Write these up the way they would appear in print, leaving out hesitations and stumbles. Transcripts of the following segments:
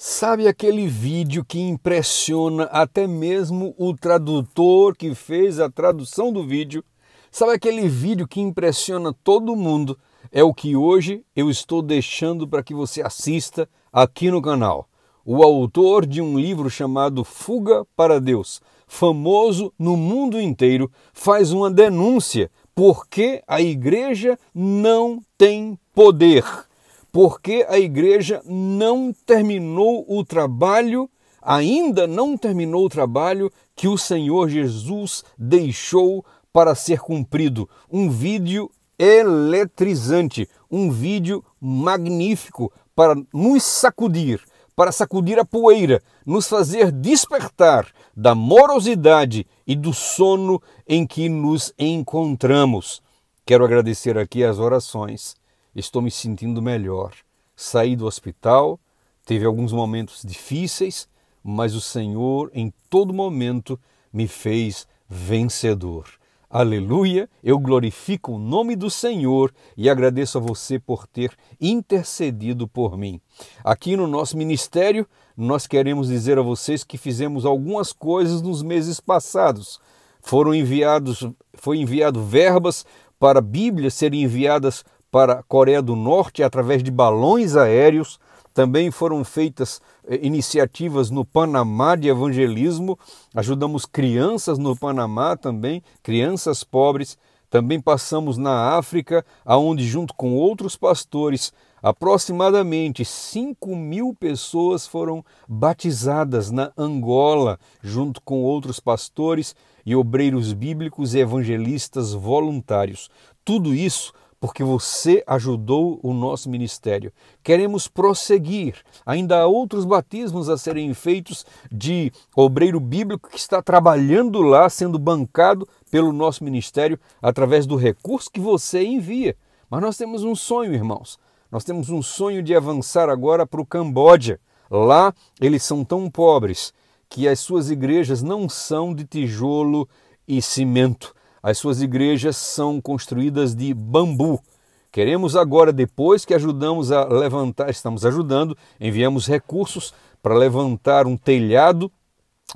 Sabe aquele vídeo que impressiona até mesmo o tradutor que fez a tradução do vídeo? Sabe aquele vídeo que impressiona todo mundo? É o que hoje eu estou deixando para que você assista aqui no canal. O autor de um livro chamado Fuga para Deus, famoso no mundo inteiro, faz uma denúncia porque a igreja não tem poder. Porque a igreja não terminou o trabalho, ainda não terminou o trabalho que o Senhor Jesus deixou para ser cumprido. Um vídeo eletrizante, um vídeo magnífico para nos sacudir, para sacudir a poeira, nos fazer despertar da morosidade e do sono em que nos encontramos. Quero agradecer aqui as orações. Estou me sentindo melhor. Saí do hospital, teve alguns momentos difíceis, mas o Senhor em todo momento me fez vencedor. Aleluia! Eu glorifico o nome do Senhor e agradeço a você por ter intercedido por mim. Aqui no nosso ministério, nós queremos dizer a vocês que fizemos algumas coisas nos meses passados. Foi enviado verbas para Bíblias serem enviadas para a Coreia do Norte através de balões aéreos. Também foram feitas iniciativas no Panamá de evangelismo. Ajudamos crianças no Panamá também, crianças pobres. Também passamos na África, onde junto com outros pastores, aproximadamente 5.000 pessoas foram batizadas na Angola, junto com outros pastores e obreiros bíblicos e evangelistas voluntários. Tudo isso porque você ajudou o nosso ministério. Queremos prosseguir. Ainda há outros batismos a serem feitos de obreiro bíblico que está trabalhando lá, sendo bancado pelo nosso ministério através do recurso que você envia. Mas nós temos um sonho, irmãos. Nós temos um sonho de avançar agora para o Camboja. Lá eles são tão pobres que as suas igrejas não são de tijolo e cimento. As suas igrejas são construídas de bambu. Queremos agora, depois que ajudamos a levantar, estamos ajudando, enviamos recursos para levantar um telhado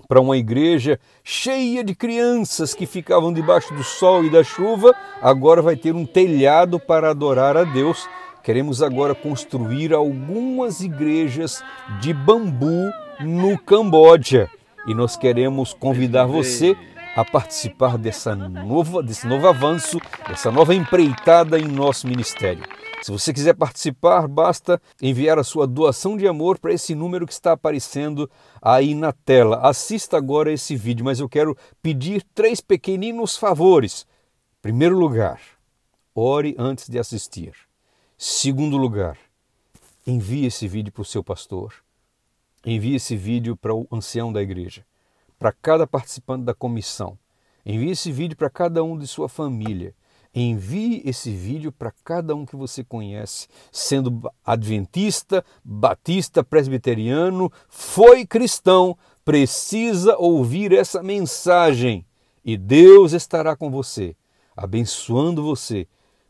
para uma igreja cheia de crianças que ficavam debaixo do sol e da chuva. Agora vai ter um telhado para adorar a Deus. Queremos agora construir algumas igrejas de bambu no Camboja. E nós queremos convidar você a participar desse novo avanço, dessa nova empreitada em nosso ministério. Se você quiser participar, basta enviar a sua doação de amor para esse número que está aparecendo aí na tela. Assista agora esse vídeo, mas eu quero pedir 3 pequeninos favores. Primeiro lugar, ore antes de assistir. Segundo lugar, envie esse vídeo para o seu pastor. Envie esse vídeo para o ancião da igreja, para cada participante da comissão. Envie esse vídeo para cada um de sua família. Envie esse vídeo para cada um que você conhece, sendo adventista, batista, presbiteriano, foi cristão, precisa ouvir essa mensagem. E Deus estará com você, abençoando você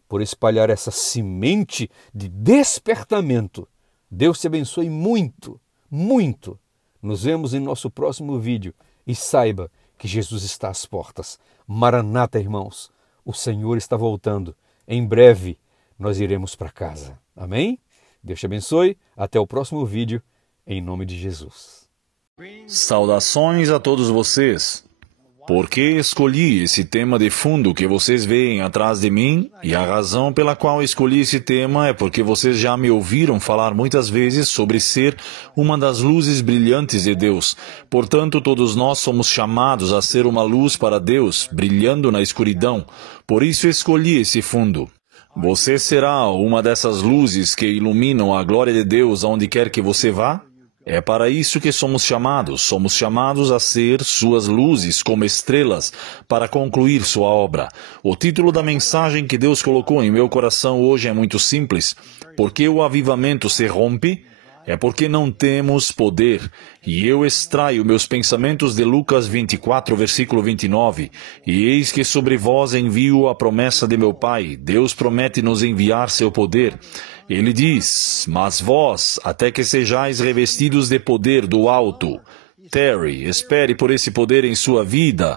por espalhar essa semente de despertamento. Deus te abençoe muito, muito. Nos vemos em nosso próximo vídeo. E saiba que Jesus está às portas. Maranata, irmãos. O Senhor está voltando. Em breve nós iremos para casa. Amém? Deus te abençoe. Até o próximo vídeo. Em nome de Jesus. Saudações a todos vocês. Por que escolhi esse tema de fundo que vocês veem atrás de mim? E a razão pela qual escolhi esse tema é porque vocês já me ouviram falar muitas vezes sobre ser uma das luzes brilhantes de Deus. Portanto, todos nós somos chamados a ser uma luz para Deus, brilhando na escuridão. Por isso escolhi esse fundo. Você será uma dessas luzes que iluminam a glória de Deus aonde quer que você vá? É para isso que somos chamados a ser suas luzes como estrelas para concluir sua obra. O título da mensagem que Deus colocou em meu coração hoje é muito simples. Porque o avivamento se rompe? é porque não temos poder. E eu extraio meus pensamentos de Lucas 24, versículo 29. E eis que sobre vós envio a promessa de meu Pai. Deus promete nos enviar seu poder. Ele diz, mas vós, até que sejais revestidos de poder do alto. Terry, espere por esse poder em sua vida,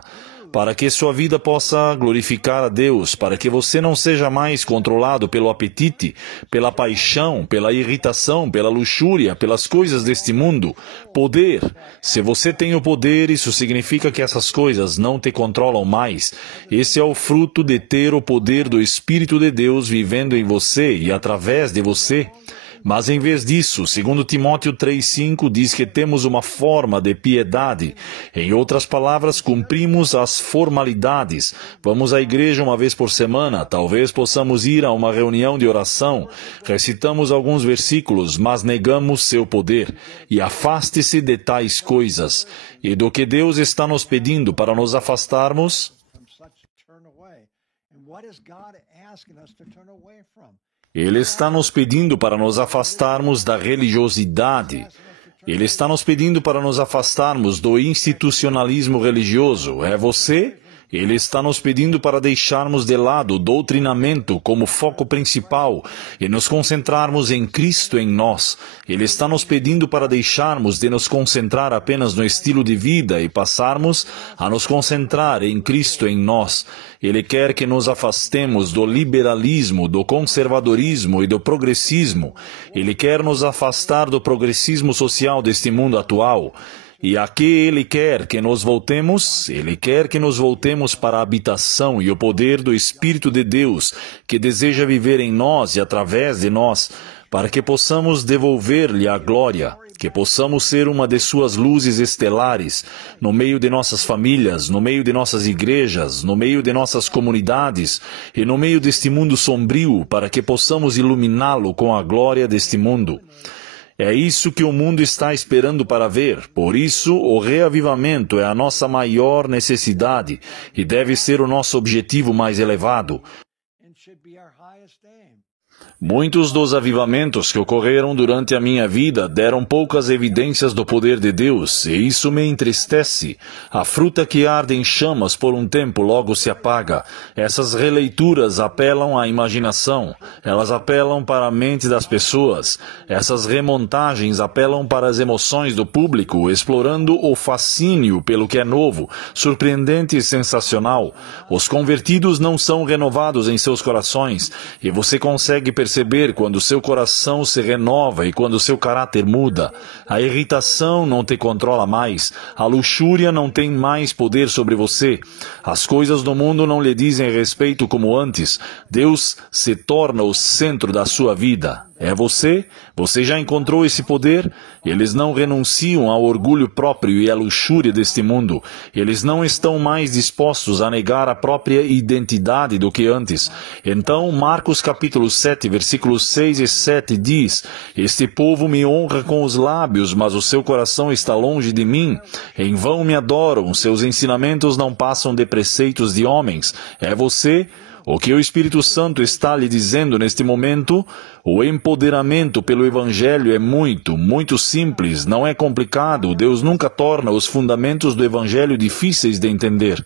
para que sua vida possa glorificar a Deus, para que você não seja mais controlado pelo apetite, pela paixão, pela irritação, pela luxúria, pelas coisas deste mundo. Poder. Se você tem o poder, isso significa que essas coisas não te controlam mais. Esse é o fruto de ter o poder do Espírito de Deus vivendo em você e através de você. Mas em vez disso, 2 Timóteo 3,5 diz que temos uma forma de piedade. Em outras palavras, cumprimos as formalidades. Vamos à igreja uma vez por semana, talvez possamos ir a uma reunião de oração. Recitamos alguns versículos, mas negamos seu poder. E afaste-se de tais coisas. E do que Deus está nos pedindo para nos afastarmos? Ele está nos pedindo para nos afastarmos da religiosidade. Ele está nos pedindo para nos afastarmos do institucionalismo religioso. É você? Ele está nos pedindo para deixarmos de lado o doutrinamento como foco principal e nos concentrarmos em Cristo em nós. Ele está nos pedindo para deixarmos de nos concentrar apenas no estilo de vida e passarmos a nos concentrar em Cristo em nós. Ele quer que nos afastemos do liberalismo, do conservadorismo e do progressismo. Ele quer nos afastar do progressismo social deste mundo atual. E a que Ele quer que nos voltemos? Ele quer que nos voltemos para a habitação e o poder do Espírito de Deus, que deseja viver em nós e através de nós, para que possamos devolver-lhe a glória, que possamos ser uma de suas luzes estelares, no meio de nossas famílias, no meio de nossas igrejas, no meio de nossas comunidades e no meio deste mundo sombrio, para que possamos iluminá-lo com a glória deste mundo. É isso que o mundo está esperando para ver. Por isso, o reavivamento é a nossa maior necessidade e deve ser o nosso objetivo mais elevado. Muitos dos avivamentos que ocorreram durante a minha vida deram poucas evidências do poder de Deus, e isso me entristece. A fruta que arde em chamas por um tempo logo se apaga. Essas releituras apelam à imaginação, elas apelam para a mente das pessoas. Essas remontagens apelam para as emoções do público, explorando o fascínio pelo que é novo, surpreendente e sensacional. Os convertidos não são renovados em seus corações, e você consegue perceber quando seu coração se renova e quando seu caráter muda. A irritação não te controla mais. A luxúria não tem mais poder sobre você. As coisas do mundo não lhe dizem respeito como antes. Deus se torna o centro da sua vida. É você? Você já encontrou esse poder? Eles não renunciam ao orgulho próprio e à luxúria deste mundo. Eles não estão mais dispostos a negar a própria identidade do que antes. Então, Marcos capítulo 7, versículos 6 e 7 diz: Este povo me honra com os lábios, mas o seu coração está longe de mim. Em vão me adoram, seus ensinamentos não passam de preceitos de homens. É você? O que o Espírito Santo está lhe dizendo neste momento? O empoderamento pelo Evangelho é muito simples, não é complicado. Deus nunca torna os fundamentos do Evangelho difíceis de entender.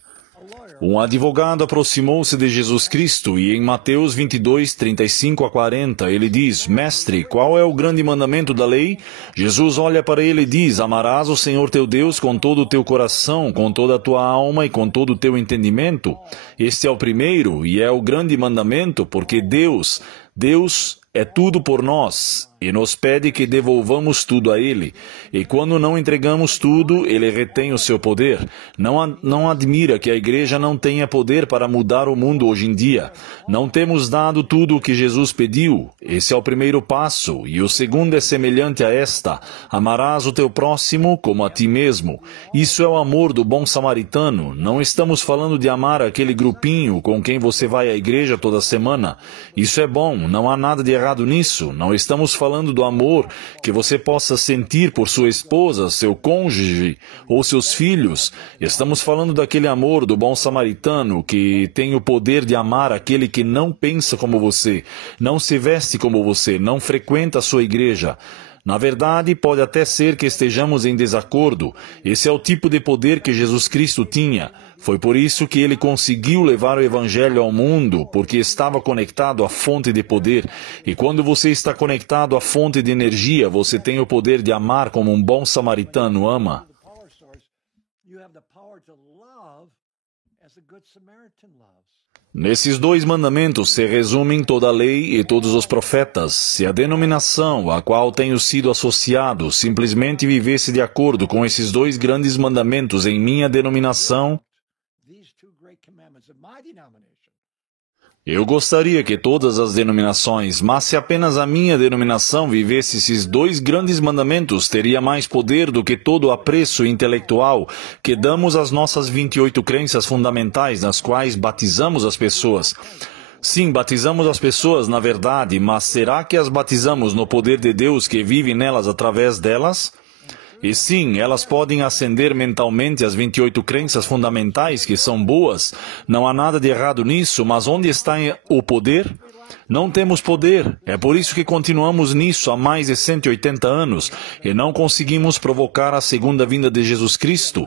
Um advogado aproximou-se de Jesus Cristo e em Mateus 22, 35 a 40, ele diz: Mestre, qual é o grande mandamento da lei? Jesus olha para ele e diz: Amarás o Senhor teu Deus com todo o teu coração, com toda a tua alma e com todo o teu entendimento. Este é o primeiro e é o grande mandamento, porque Deus é tudo por nós e nos pede que devolvamos tudo a Ele. E quando não entregamos tudo, Ele retém o seu poder. Não admira que a igreja não tenha poder para mudar o mundo hoje em dia. Não temos dado tudo o que Jesus pediu. Esse é o primeiro passo. E o segundo é semelhante a esta: amarás o teu próximo como a ti mesmo. Isso é o amor do bom samaritano. Não estamos falando de amar aquele grupinho com quem você vai à igreja toda semana. Isso é bom, não há nada de errado nisso. Não estamos falando do amor que você possa sentir por sua esposa, seu cônjuge ou seus filhos. Estamos falando daquele amor do bom samaritano que tem o poder de amar aquele que não pensa como você, não se veste como você, não frequenta a sua igreja. Na verdade, pode até ser que estejamos em desacordo. Esse é o tipo de poder que Jesus Cristo tinha. Foi por isso que ele conseguiu levar o Evangelho ao mundo, porque estava conectado à fonte de poder. E quando você está conectado à fonte de energia, você tem o poder de amar como um bom samaritano ama. Nesses dois mandamentos se resumem toda a lei e todos os profetas. Se a denominação a qual tenho sido associado simplesmente vivesse de acordo com esses dois grandes mandamentos em minha denominação, eu gostaria que todas as denominações, mas se apenas a minha denominação vivesse esses dois grandes mandamentos, teria mais poder do que todo o apreço intelectual que damos às nossas 28 crenças fundamentais, nas quais batizamos as pessoas. Sim, batizamos as pessoas, na verdade, mas será que as batizamos no poder de Deus que vive nelas através delas? E sim, elas podem ascender mentalmente às 28 crenças fundamentais que são boas. Não há nada de errado nisso, mas onde está o poder? Não temos poder. É por isso que continuamos nisso há mais de 180 anos e não conseguimos provocar a segunda vinda de Jesus Cristo.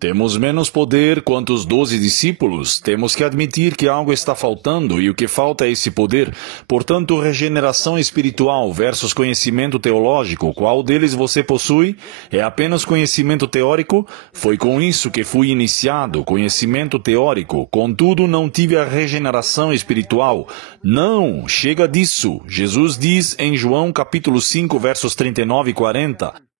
Temos menos poder quanto os 12 discípulos. Temos que admitir que algo está faltando e o que falta é esse poder. Portanto, regeneração espiritual versus conhecimento teológico. Qual deles você possui? É apenas conhecimento teórico? Foi com isso que fui iniciado, conhecimento teórico. Contudo, não tive a regeneração espiritual. Não, chega disso. Jesus diz em João capítulo 5, versos 39 e 40...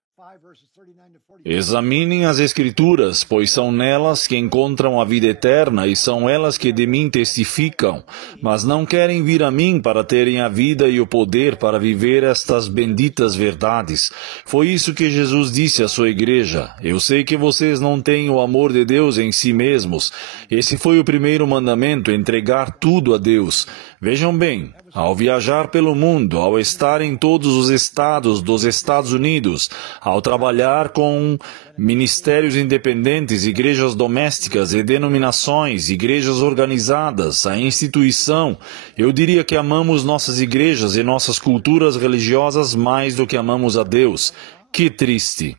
Examinem as Escrituras, pois são nelas que encontram a vida eterna e são elas que de mim testificam, mas não querem vir a mim para terem a vida e o poder para viver estas benditas verdades. Foi isso que Jesus disse à sua igreja. Eu sei que vocês não têm o amor de Deus em si mesmos. Esse foi o primeiro mandamento, entregar tudo a Deus. Vejam bem, ao viajar pelo mundo, ao estar em todos os estados dos Estados Unidos, ao trabalhar com ministérios independentes, igrejas domésticas e denominações, igrejas organizadas, a instituição, eu diria que amamos nossas igrejas e nossas culturas religiosas mais do que amamos a Deus. Que triste!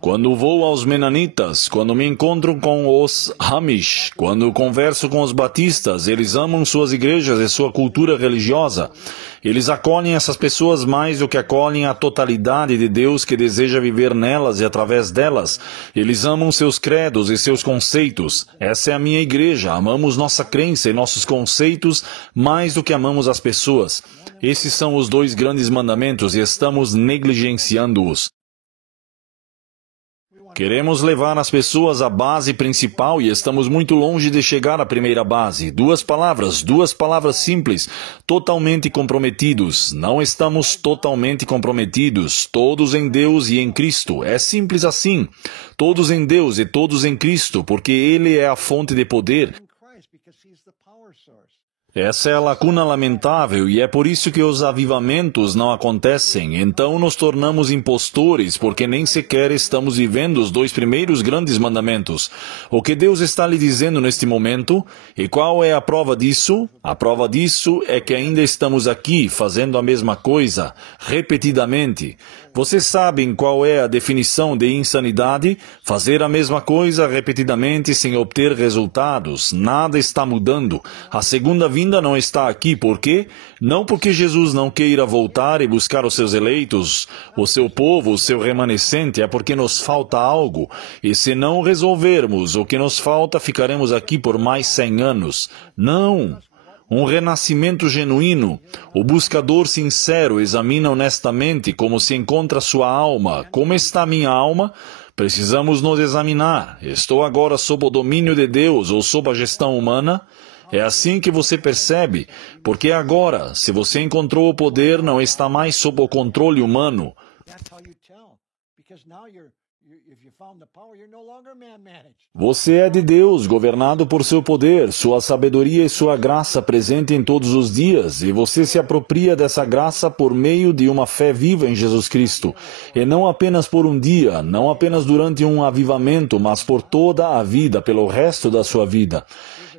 Quando vou aos Menanitas, quando me encontro com os Amish, quando converso com os Batistas, eles amam suas igrejas e sua cultura religiosa. Eles acolhem essas pessoas mais do que acolhem a totalidade de Deus que deseja viver nelas e através delas. Eles amam seus credos e seus conceitos. Essa é a minha igreja. Amamos nossa crença e nossos conceitos mais do que amamos as pessoas. Esses são os dois grandes mandamentos e estamos negligenciando-os. Queremos levar as pessoas à base principal e estamos muito longe de chegar à primeira base. Duas palavras simples, totalmente comprometidos. Não estamos totalmente comprometidos, todos em Deus e em Cristo. É simples assim. Todos em Deus e todos em Cristo, porque Ele é a fonte de poder. Essa é a lacuna lamentável e é por isso que os avivamentos não acontecem. Então nos tornamos impostores porque nem sequer estamos vivendo os dois primeiros grandes mandamentos. O que Deus está lhe dizendo neste momento? E qual é a prova disso? A prova disso é que ainda estamos aqui fazendo a mesma coisa, repetidamente. Vocês sabem qual é a definição de insanidade? Fazer a mesma coisa repetidamente sem obter resultados. Nada está mudando. A segunda vinda não está aqui. Por quê? Não porque Jesus não queira voltar e buscar os seus eleitos, o seu povo, o seu remanescente. É porque nos falta algo. E se não resolvermos o que nos falta, ficaremos aqui por mais 100 anos. Não! Um renascimento genuíno. O buscador sincero examina honestamente como se encontra sua alma. Como está minha alma? Precisamos nos examinar. Estou agora sob o domínio de Deus ou sob a gestão humana? É assim que você percebe, porque agora, se você encontrou o poder, não está mais sob o controle humano. Você é de Deus, governado por seu poder, sua sabedoria e sua graça presente em todos os dias, e você se apropria dessa graça por meio de uma fé viva em Jesus Cristo, e não apenas por um dia, não apenas durante um avivamento, mas por toda a vida, pelo resto da sua vida.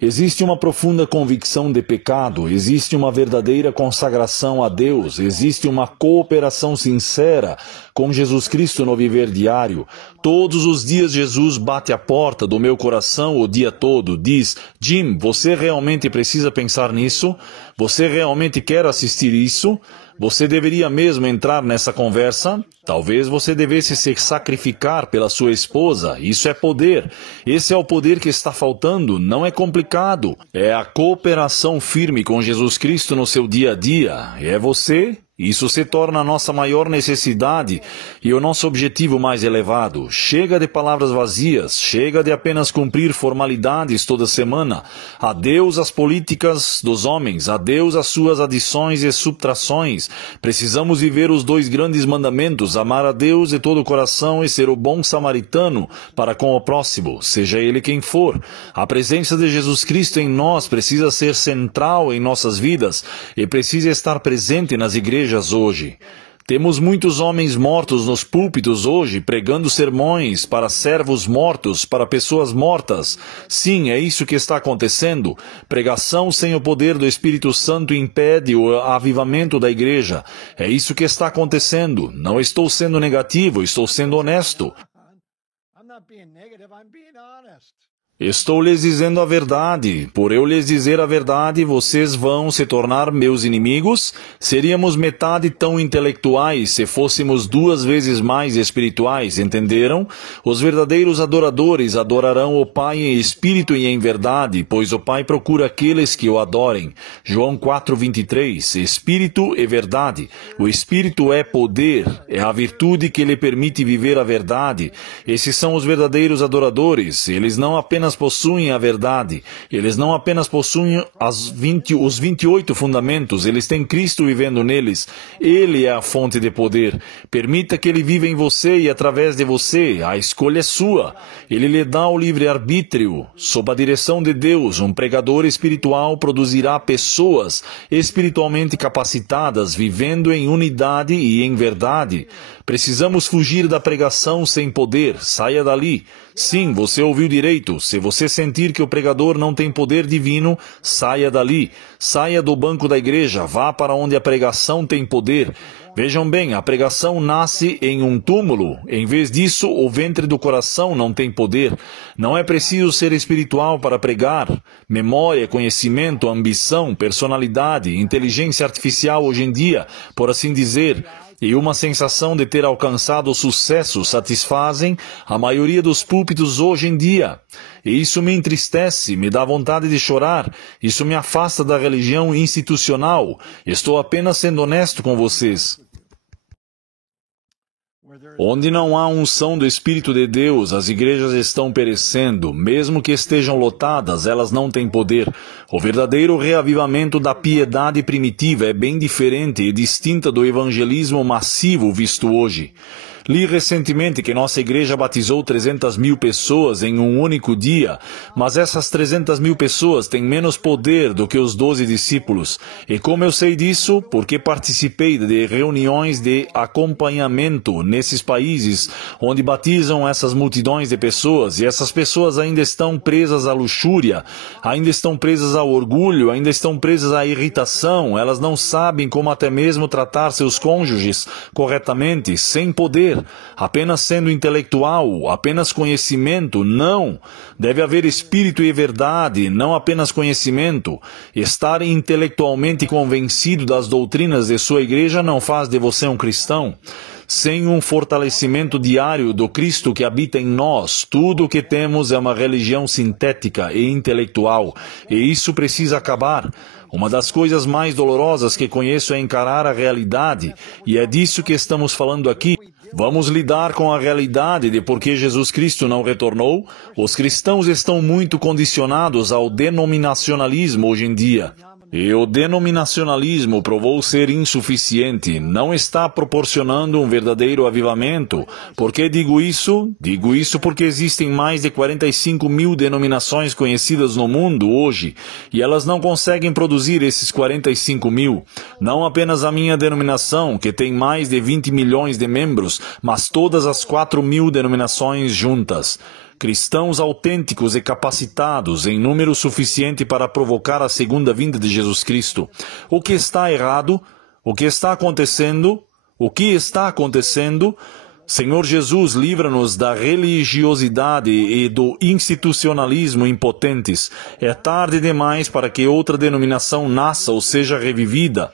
Existe uma profunda convicção de pecado, existe uma verdadeira consagração a Deus, existe uma cooperação sincera com Jesus Cristo no viver diário. Todos os dias Jesus bate a porta do meu coração o dia todo, diz: Jim, você realmente precisa pensar nisso? Você realmente quer assistir isso? Você deveria mesmo entrar nessa conversa? Talvez você devesse se sacrificar pela sua esposa. Isso é poder. Esse é o poder que está faltando. Não é complicado. É a cooperação firme com Jesus Cristo no seu dia a dia. É você? Isso se torna a nossa maior necessidade e o nosso objetivo mais elevado. Chega de palavras vazias, chega de apenas cumprir formalidades toda semana. Adeus às políticas dos homens, adeus às suas adições e subtrações. Precisamos viver os 2 grandes mandamentos, amar a Deus de todo o coração e ser o bom samaritano para com o próximo, seja ele quem for. A presença de Jesus Cristo em nós precisa ser central em nossas vidas e precisa estar presente nas igrejas hoje. Temos muitos homens mortos nos púlpitos hoje, pregando sermões para servos mortos, para pessoas mortas. Sim, é isso que está acontecendo. Pregação sem o poder do Espírito Santo impede o avivamento da igreja. É isso que está acontecendo. Não estou sendo negativo, estou sendo honesto. Estou lhes dizendo a verdade. Por eu lhes dizer a verdade, vocês vão se tornar meus inimigos? Seríamos metade tão intelectuais se fôssemos 2 vezes mais espirituais, entenderam? Os verdadeiros adoradores adorarão o Pai em espírito e em verdade, pois o Pai procura aqueles que o adorem. João 4:23. Espírito e verdade. O Espírito é poder, é a virtude que lhe permite viver a verdade. Esses são os verdadeiros adoradores. Eles não apenas possuem a verdade, eles não apenas possuem os 28 fundamentos, eles têm Cristo vivendo neles. Ele é a fonte de poder. Permita que Ele viva em você e através de você. A escolha é sua. Ele lhe dá o livre-arbítrio. Sob a direção de Deus, um pregador espiritual produzirá pessoas espiritualmente capacitadas, vivendo em unidade e em verdade. Precisamos fugir da pregação sem poder. Saia dali. Sim, você ouviu direito. Se você sentir que o pregador não tem poder divino, saia dali. Saia do banco da igreja. Vá para onde a pregação tem poder. Vejam bem, a pregação nasce em um túmulo. Em vez disso, o ventre do coração não tem poder. Não é preciso ser espiritual para pregar. Memória, conhecimento, ambição, personalidade, inteligência artificial hoje em dia, por assim dizer, e uma sensação de ter alcançado sucesso satisfazem a maioria dos púlpitos hoje em dia. E isso me entristece, me dá vontade de chorar. Isso me afasta da religião institucional. Estou apenas sendo honesto com vocês. Onde não há unção do Espírito de Deus, as igrejas estão perecendo. Mesmo que estejam lotadas, elas não têm poder. O verdadeiro reavivamento da piedade primitiva é bem diferente e distinta do evangelismo massivo visto hoje. Li recentemente que nossa igreja batizou 300.000 pessoas em um único dia, mas essas 300.000 pessoas têm menos poder do que os 12 discípulos. E como eu sei disso? Porque participei de reuniões de acompanhamento nesses países onde batizam essas multidões de pessoas, e essas pessoas ainda estão presas à luxúria, ainda estão presas ao orgulho, ainda estão presas à irritação, elas não sabem como até mesmo tratar seus cônjuges corretamente, sem poder. Apenas sendo intelectual, apenas conhecimento, não. Deve haver espírito e verdade, não apenas conhecimento. Estar intelectualmente convencido das doutrinas de sua igreja não faz de você um cristão. Sem um fortalecimento diário do Cristo que habita em nós, tudo o que temos é uma religião sintética e intelectual, e isso precisa acabar. Uma das coisas mais dolorosas que conheço é encarar a realidade, e é disso que estamos falando aqui. Vamos lidar com a realidade de por que Jesus Cristo não retornou? Os cristãos estão muito condicionados ao denominacionalismo hoje em dia. E o denominacionalismo provou ser insuficiente, não está proporcionando um verdadeiro avivamento. Por que digo isso? Digo isso porque existem mais de 45.000 denominações conhecidas no mundo hoje, e elas não conseguem produzir esses 45.000. Não apenas a minha denominação, que tem mais de 20 milhões de membros, mas todas as 4.000 denominações juntas. cristãos autênticos e capacitados em número suficiente para provocar a segunda vinda de Jesus Cristo. O que está errado? O que está acontecendo? O que está acontecendo? Senhor Jesus, livra-nos da religiosidade e do institucionalismo impotentes. É tarde demais para que outra denominação nasça ou seja revivida.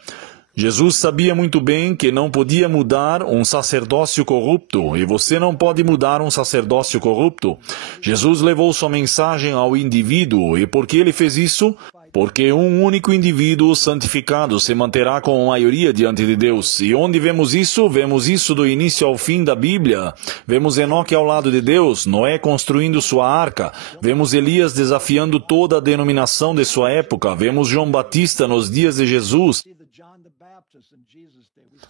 Jesus sabia muito bem que não podia mudar um sacerdócio corrupto, e você não pode mudar um sacerdócio corrupto. Jesus levou sua mensagem ao indivíduo, e por que ele fez isso? Porque um único indivíduo santificado se manterá com a maioria diante de Deus. E onde vemos isso? Vemos isso do início ao fim da Bíblia. Vemos Enoque ao lado de Deus, Noé construindo sua arca. Vemos Elias desafiando toda a denominação de sua época. Vemos João Batista nos dias de Jesus.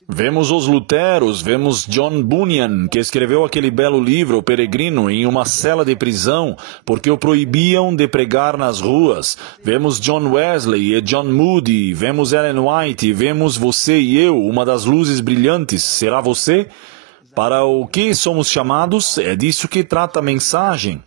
Vemos os Luteros, vemos John Bunyan, que escreveu aquele belo livro, O Peregrino, em uma cela de prisão, porque o proibiam de pregar nas ruas. Vemos John Wesley e John Moody, vemos Ellen White, vemos você e eu, uma das luzes brilhantes. Será você? Para o que somos chamados? É disso que trata a mensagem.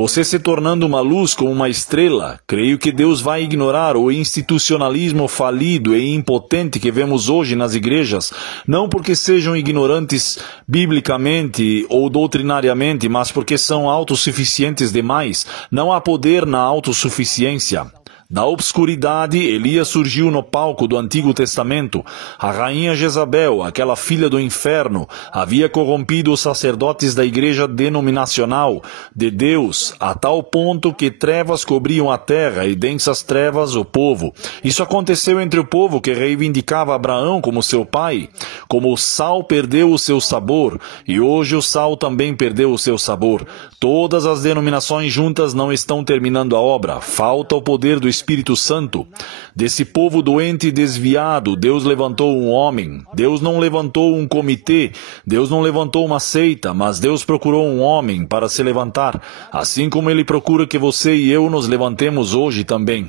Você se tornando uma luz como uma estrela. Creio que Deus vai ignorar o institucionalismo falido e impotente que vemos hoje nas igrejas, não porque sejam ignorantes biblicamente ou doutrinariamente, mas porque são autossuficientes demais. Não há poder na autossuficiência. Da obscuridade, Elias surgiu no palco do Antigo Testamento. A rainha Jezabel, aquela filha do inferno, havia corrompido os sacerdotes da igreja denominacional de Deus, a tal ponto que trevas cobriam a terra e densas trevas o povo. Isso aconteceu entre o povo que reivindicava Abraão como seu pai. Como o sal perdeu o seu sabor, e hoje o sal também perdeu o seu sabor. Todas as denominações juntas não estão terminando a obra. Falta o poder do Espírito Santo. Desse povo doente e desviado, Deus levantou um homem. Deus não levantou um comitê. Deus não levantou uma seita, mas Deus procurou um homem para se levantar, assim como Ele procura que você e eu nos levantemos hoje também.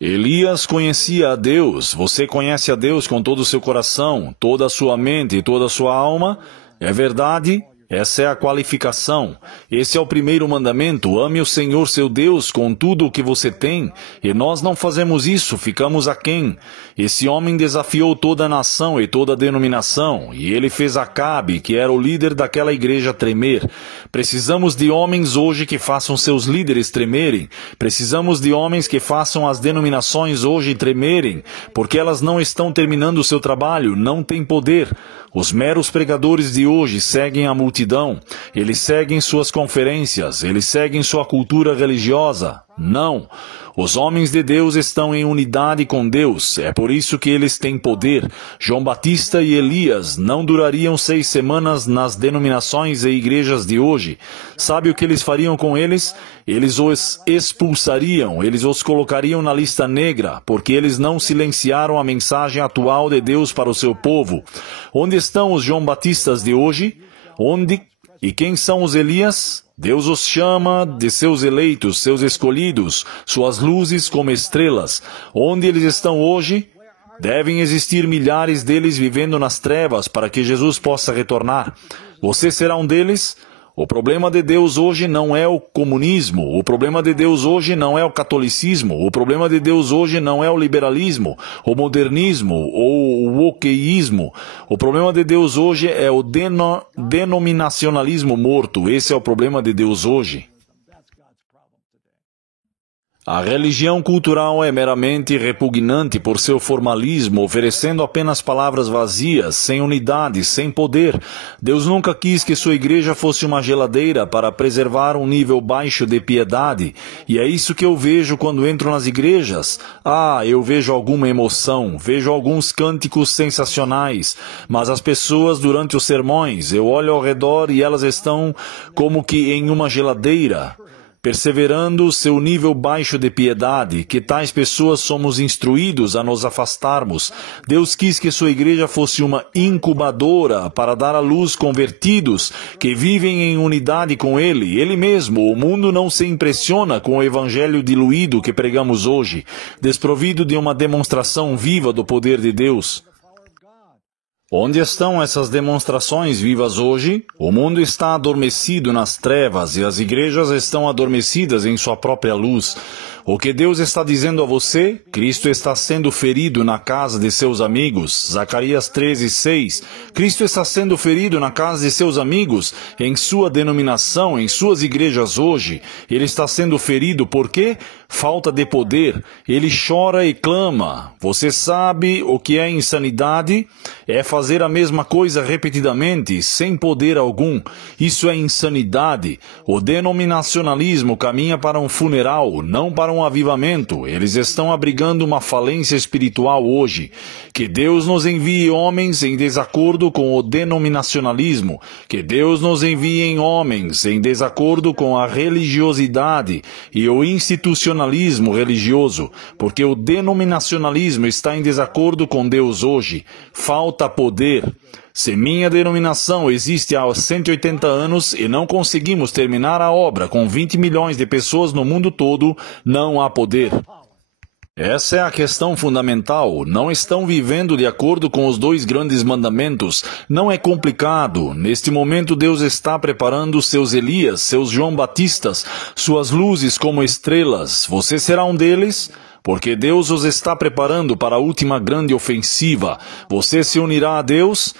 Elias conhecia a Deus. Você conhece a Deus com todo o seu coração, toda a sua mente e toda a sua alma? É verdade? Essa é a qualificação. Esse é o primeiro mandamento. Ame o Senhor seu Deus com tudo o que você tem. E nós não fazemos isso, ficamos aquém. Esse homem desafiou toda a nação e toda a denominação. E ele fez Acabe, que era o líder daquela igreja, tremer. Precisamos de homens hoje que façam seus líderes tremerem. Precisamos de homens que façam as denominações hoje tremerem. Porque elas não estão terminando o seu trabalho, não têm poder. Os meros pregadores de hoje seguem a multidão. Eles seguem suas conferências. Eles seguem sua cultura religiosa. Não. Os homens de Deus estão em unidade com Deus. É por isso que eles têm poder. João Batista e Elias não durariam 6 semanas nas denominações e igrejas de hoje. Sabe o que eles fariam com eles? Eles os expulsariam, eles os colocariam na lista negra, porque eles não silenciaram a mensagem atual de Deus para o seu povo. Onde estão os João Batistas de hoje? Onde? E quem são os Elias? Deus os chama de seus eleitos, seus escolhidos, suas luzes como estrelas. Onde eles estão hoje? Devem existir milhares deles vivendo nas trevas para que Jesus possa retornar. Você será um deles? O problema de Deus hoje não é o comunismo, o problema de Deus hoje não é o catolicismo, o problema de Deus hoje não é o liberalismo, o modernismo ou o wokeísmo. O problema de Deus hoje é o denominacionalismo morto. Esse é o problema de Deus hoje. A religião cultural é meramente repugnante por seu formalismo, oferecendo apenas palavras vazias, sem unidade, sem poder. Deus nunca quis que sua igreja fosse uma geladeira para preservar um nível baixo de piedade. E é isso que eu vejo quando entro nas igrejas. Eu vejo alguma emoção, vejo alguns cânticos sensacionais. Mas as pessoas durante os sermões, eu olho ao redor e elas estão como que em uma geladeira, perseverando seu nível baixo de piedade, que tais pessoas somos instruídos a nos afastarmos. Deus quis que sua igreja fosse uma incubadora para dar à luz convertidos que vivem em unidade com Ele, Ele mesmo. O mundo não se impressiona com o evangelho diluído que pregamos hoje, desprovido de uma demonstração viva do poder de Deus. Onde estão essas demonstrações vivas hoje? O mundo está adormecido nas trevas e as igrejas estão adormecidas em sua própria luz. O que Deus está dizendo a você? Cristo está sendo ferido na casa de seus amigos. Zacarias 13:6. Cristo está sendo ferido na casa de seus amigos, em sua denominação, em suas igrejas hoje. Ele está sendo ferido por quê? Falta de poder. Ele chora e clama. Você sabe o que é insanidade? É fazer a mesma coisa repetidamente, sem poder algum. Isso é insanidade. O denominacionalismo caminha para um funeral, não para um avivamento. Eles estão abrigando uma falência espiritual hoje. Que Deus nos envie homens em desacordo com o denominacionalismo. Que Deus nos envie homens em desacordo com a religiosidade e o institucionalismo religioso, porque o denominacionalismo está em desacordo com Deus hoje. Falta poder. Se minha denominação existe há 180 anos e não conseguimos terminar a obra com 20 milhões de pessoas no mundo todo, não há poder. Essa é a questão fundamental. Não estão vivendo de acordo com os 2 grandes mandamentos. Não é complicado. Neste momento Deus está preparando seus Elias, seus João Batistas, suas luzes como estrelas. Você será um deles? Porque Deus os está preparando para a última grande ofensiva. Você se unirá a Deus?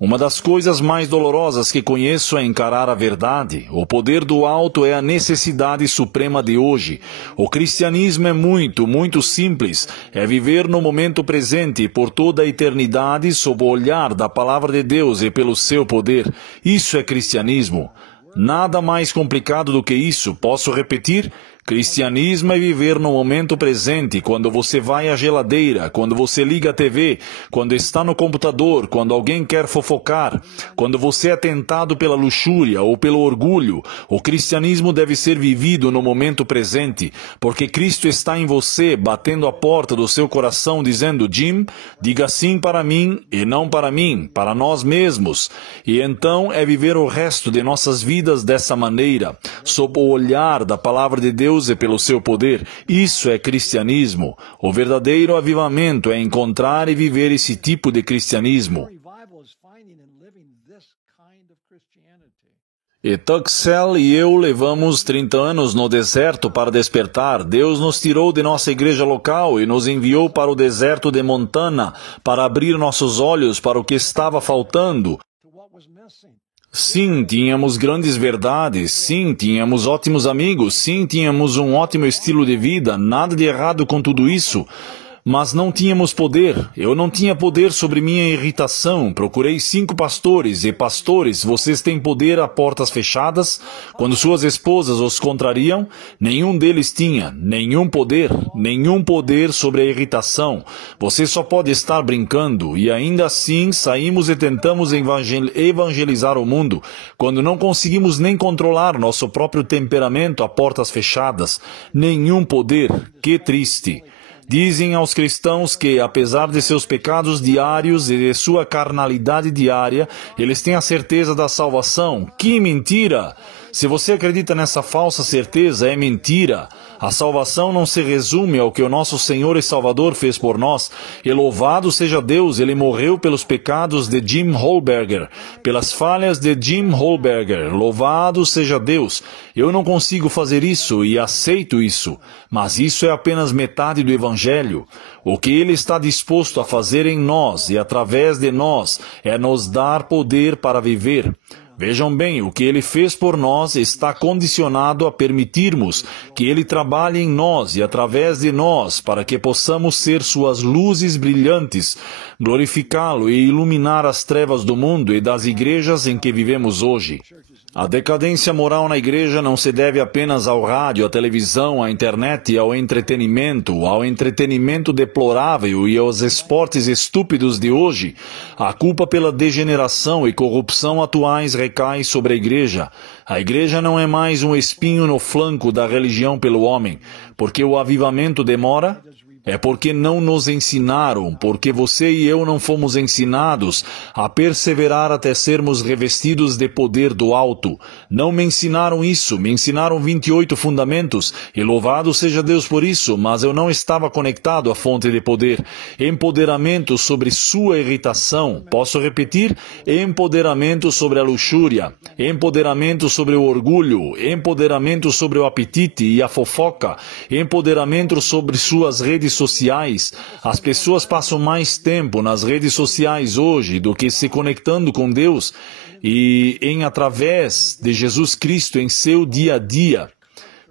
Uma das coisas mais dolorosas que conheço é encarar a verdade. O poder do alto é a necessidade suprema de hoje. O cristianismo é muito simples. É viver no momento presente por toda a eternidade sob o olhar da palavra de Deus e pelo seu poder. Isso é cristianismo. Nada mais complicado do que isso. Posso repetir? Cristianismo é viver no momento presente, quando você vai à geladeira, quando você liga a TV, quando está no computador, quando alguém quer fofocar, quando você é tentado pela luxúria ou pelo orgulho. O cristianismo deve ser vivido no momento presente, porque Cristo está em você, batendo a porta do seu coração, dizendo: Jim, diga sim para mim e não para mim, para nós mesmos. E então é viver o resto de nossas vidas dessa maneira, sob o olhar da palavra de Deus e pelo seu poder. Isso é cristianismo. O verdadeiro avivamento é encontrar e viver esse tipo de cristianismo. E Tuxell e eu levamos 30 anos no deserto para despertar. Deus nos tirou de nossa igreja local e nos enviou para o deserto de Montana para abrir nossos olhos para o que estava faltando. Sim, tínhamos grandes verdades, sim, tínhamos ótimos amigos, sim, tínhamos um ótimo estilo de vida, nada de errado com tudo isso. Mas não tínhamos poder. Eu não tinha poder sobre minha irritação. Procurei 5 pastores. E pastores, vocês têm poder a portas fechadas? Quando suas esposas os contrariam? Nenhum deles tinha. Nenhum poder sobre a irritação. Você só pode estar brincando. E ainda assim, saímos e tentamos evangelizar o mundo, quando não conseguimos nem controlar nosso próprio temperamento a portas fechadas. Nenhum poder. Que triste. Dizem aos cristãos que, apesar de seus pecados diários e de sua carnalidade diária, eles têm a certeza da salvação. Que mentira! Se você acredita nessa falsa certeza, é mentira. A salvação não se resume ao que o nosso Senhor e Salvador fez por nós. E louvado seja Deus, Ele morreu pelos pecados de Jim Holberger, pelas falhas de Jim Holberger. Louvado seja Deus. Eu não consigo fazer isso e aceito isso, mas isso é apenas metade do Evangelho. O que Ele está disposto a fazer em nós e através de nós é nos dar poder para viver. Vejam bem, o que Ele fez por nós está condicionado a permitirmos que Ele trabalhe em nós e através de nós para que possamos ser suas luzes brilhantes, glorificá-lo e iluminar as trevas do mundo e das igrejas em que vivemos hoje. A decadência moral na igreja não se deve apenas ao rádio, à televisão, à internet e ao entretenimento deplorável e aos esportes estúpidos de hoje. A culpa pela degeneração e corrupção atuais recai sobre a igreja. A igreja não é mais um espinho no flanco da religião pelo homem, porque o avivamento demora. É porque não nos ensinaram, porque você e eu não fomos ensinados a perseverar até sermos revestidos de poder do alto. Não me ensinaram isso, me ensinaram 28 fundamentos, e louvado seja Deus por isso, mas eu não estava conectado à fonte de poder. Empoderamento sobre sua irritação. Posso repetir? Empoderamento sobre a luxúria, empoderamento sobre o orgulho, empoderamento sobre o apetite e a fofoca, empoderamento sobre suas redes sociais. As pessoas passam mais tempo nas redes sociais hoje do que se conectando com Deus e através de Jesus Cristo em seu dia a dia.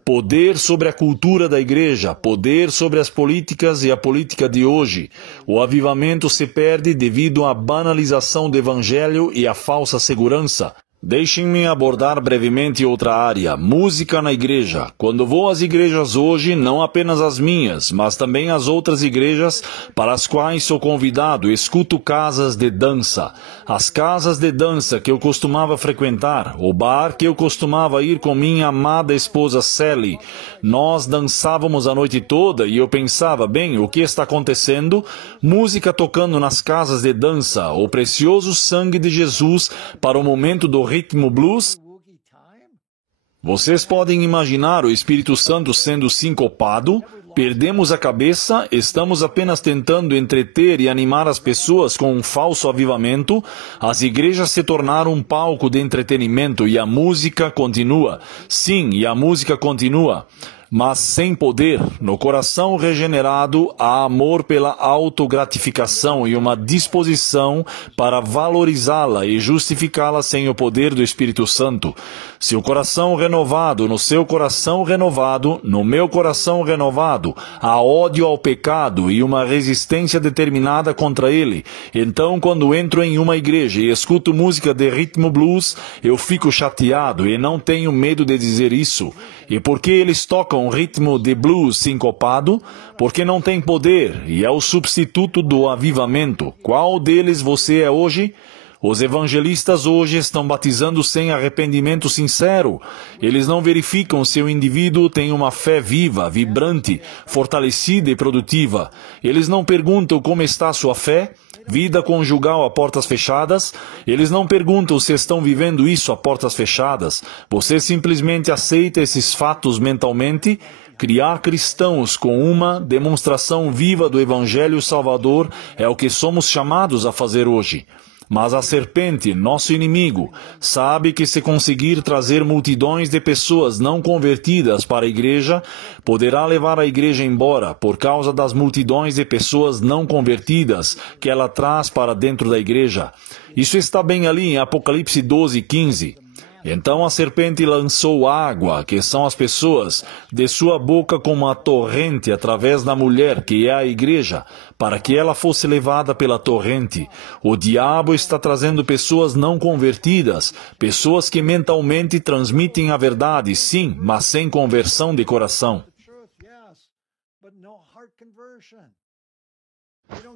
Poder sobre a cultura da igreja, poder sobre as políticas e a política de hoje. O avivamento se perde devido à banalização do evangelho e à falsa segurança. Deixem-me abordar brevemente outra área, música na igreja. Quando vou às igrejas hoje, não apenas as minhas, mas também as outras igrejas para as quais sou convidado, escuto casas de dança. As casas de dança que eu costumava frequentar, o bar que eu costumava ir com minha amada esposa Sally. Nós dançávamos a noite toda e eu pensava, bem, o que está acontecendo? Música tocando nas casas de dança, o precioso sangue de Jesus para o momento do ritmo blues. Vocês podem imaginar o Espírito Santo sendo sincopado? Perdemos a cabeça, estamos apenas tentando entreter e animar as pessoas com um falso avivamento. As igrejas se tornaram um palco de entretenimento e a música continua. Sim, e a música continua. Mas sem poder, no coração regenerado, há amor pela autogratificação e uma disposição para valorizá-la e justificá-la sem o poder do Espírito Santo. Se o coração renovado, no seu coração renovado, no meu coração renovado, há ódio ao pecado e uma resistência determinada contra ele, então quando entro em uma igreja e escuto música de ritmo blues, eu fico chateado e não tenho medo de dizer isso. E por que eles tocam ritmo de blues sincopado? Porque não tem poder e é o substituto do avivamento. Qual deles você é hoje? Os evangelistas hoje estão batizando sem arrependimento sincero. Eles não verificam se o indivíduo tem uma fé viva, vibrante, fortalecida e produtiva. Eles não perguntam como está a sua fé, vida conjugal a portas fechadas. Eles não perguntam se estão vivendo isso a portas fechadas. Você simplesmente aceita esses fatos mentalmente. Criar cristãos com uma demonstração viva do Evangelho Salvador é o que somos chamados a fazer hoje. Mas a serpente, nosso inimigo, sabe que se conseguir trazer multidões de pessoas não convertidas para a igreja, poderá levar a igreja embora por causa das multidões de pessoas não convertidas que ela traz para dentro da igreja. Isso está bem ali em Apocalipse 12:15. Então a serpente lançou água, que são as pessoas, de sua boca como uma torrente através da mulher, que é a igreja, para que ela fosse levada pela torrente. O diabo está trazendo pessoas não convertidas, pessoas que mentalmente transmitem a verdade, sim, mas sem conversão de coração.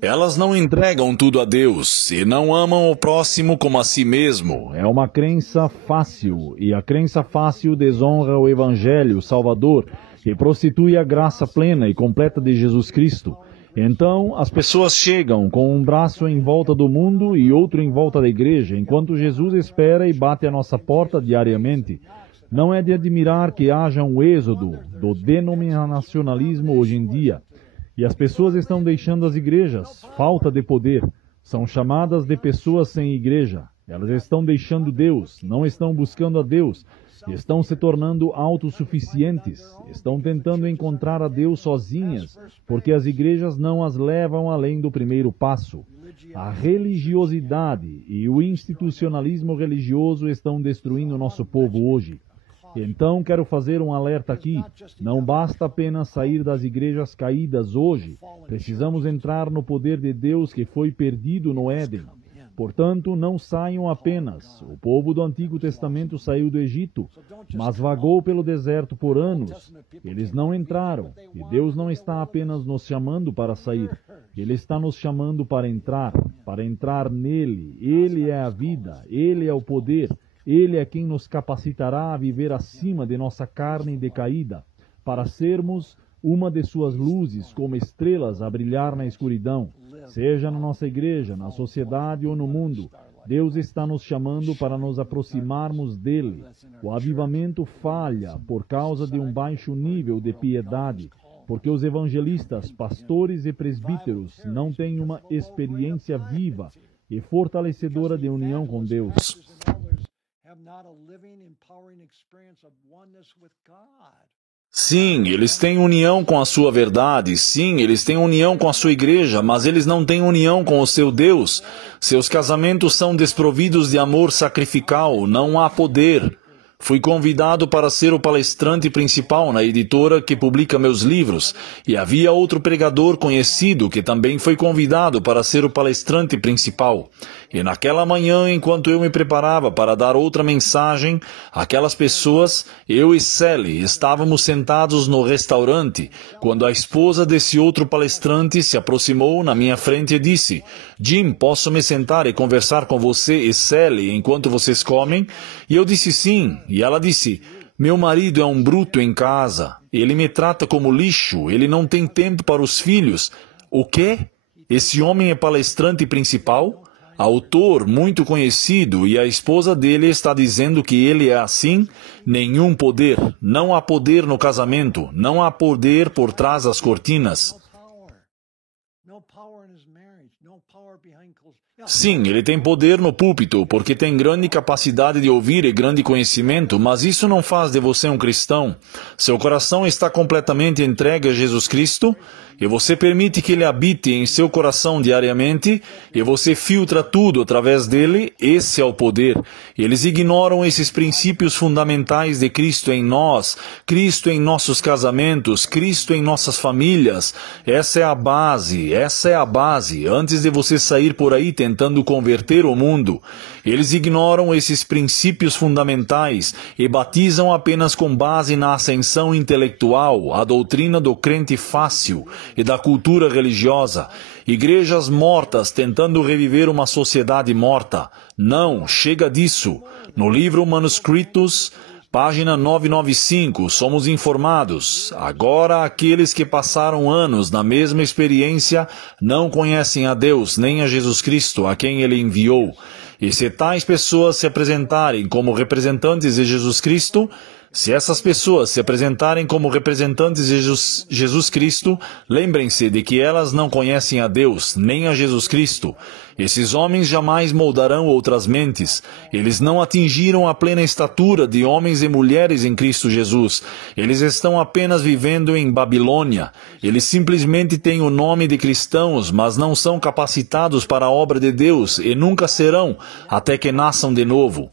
Elas não entregam tudo a Deus e não amam o próximo como a si mesmo. É uma crença fácil, e a crença fácil desonra o Evangelho Salvador e prostitui a graça plena e completa de Jesus Cristo. Então, as pessoas chegam com um braço em volta do mundo e outro em volta da igreja, enquanto Jesus espera e bate à nossa porta diariamente. Não é de admirar que haja um êxodo do denominacionalismo hoje em dia. E as pessoas estão deixando as igrejas, falta de poder. São chamadas de pessoas sem igreja. Elas estão deixando Deus, não estão buscando a Deus. Estão se tornando autossuficientes. Estão tentando encontrar a Deus sozinhas, porque as igrejas não as levam além do primeiro passo. A religiosidade e o institucionalismo religioso estão destruindo o nosso povo hoje. Então, quero fazer um alerta aqui. Não basta apenas sair das igrejas caídas hoje. Precisamos entrar no poder de Deus que foi perdido no Éden. Portanto, não saiam apenas. O povo do Antigo Testamento saiu do Egito, mas vagou pelo deserto por anos. Eles não entraram. E Deus não está apenas nos chamando para sair. Ele está nos chamando para entrar nele. Ele é a vida, Ele é o poder. Ele é quem nos capacitará a viver acima de nossa carne decaída, para sermos uma de suas luzes como estrelas a brilhar na escuridão, seja na nossa igreja, na sociedade ou no mundo. Deus está nos chamando para nos aproximarmos dele. O avivamento falha por causa de um baixo nível de piedade, porque os evangelistas, pastores e presbíteros não têm uma experiência viva e fortalecedora de união com Deus. Sim, eles têm união com a sua verdade, sim, eles têm união com a sua igreja, mas eles não têm união com o seu Deus. Seus casamentos são desprovidos de amor sacrificial, não há poder. Fui convidado para ser o palestrante principal na editora que publica meus livros, e havia outro pregador conhecido que também foi convidado para ser o palestrante principal. E naquela manhã, enquanto eu me preparava para dar outra mensagem, aquelas pessoas, eu e Sally, estávamos sentados no restaurante, quando a esposa desse outro palestrante se aproximou na minha frente e disse: Jim, posso me sentar e conversar com você e Sally enquanto vocês comem? E eu disse sim, e ela disse: meu marido é um bruto em casa, ele me trata como lixo, ele não tem tempo para os filhos. O quê? Esse homem é palestrante principal? Autor muito conhecido, e a esposa dele está dizendo que ele é assim? Nenhum poder. Não há poder no casamento. Não há poder por trás das cortinas. Sim, ele tem poder no púlpito, porque tem grande capacidade de ouvir e grande conhecimento, mas isso não faz de você um cristão. Seu coração está completamente entregue a Jesus Cristo, e você permite que Ele habite em seu coração diariamente, e você filtra tudo através dele. Esse é o poder. Eles ignoram esses princípios fundamentais de Cristo em nós, Cristo em nossos casamentos, Cristo em nossas famílias. Essa é a base, antes de você sair por aí tentando converter o mundo. Eles ignoram esses princípios fundamentais e batizam apenas com base na ascensão intelectual, a doutrina do crente fácil e da cultura religiosa. Igrejas mortas tentando reviver uma sociedade morta. Não, chega disso. No livro Manuscritos, página 995, somos informados. Agora aqueles que passaram anos na mesma experiência não conhecem a Deus nem a Jesus Cristo, a quem Ele enviou. E se tais pessoas se apresentarem como representantes de Jesus Cristo, se essas pessoas se apresentarem como representantes de Jesus Cristo, lembrem-se de que elas não conhecem a Deus, nem a Jesus Cristo. Esses homens jamais moldarão outras mentes. Eles não atingiram a plena estatura de homens e mulheres em Cristo Jesus. Eles estão apenas vivendo em Babilônia. Eles simplesmente têm o nome de cristãos, mas não são capacitados para a obra de Deus e nunca serão, até que nasçam de novo.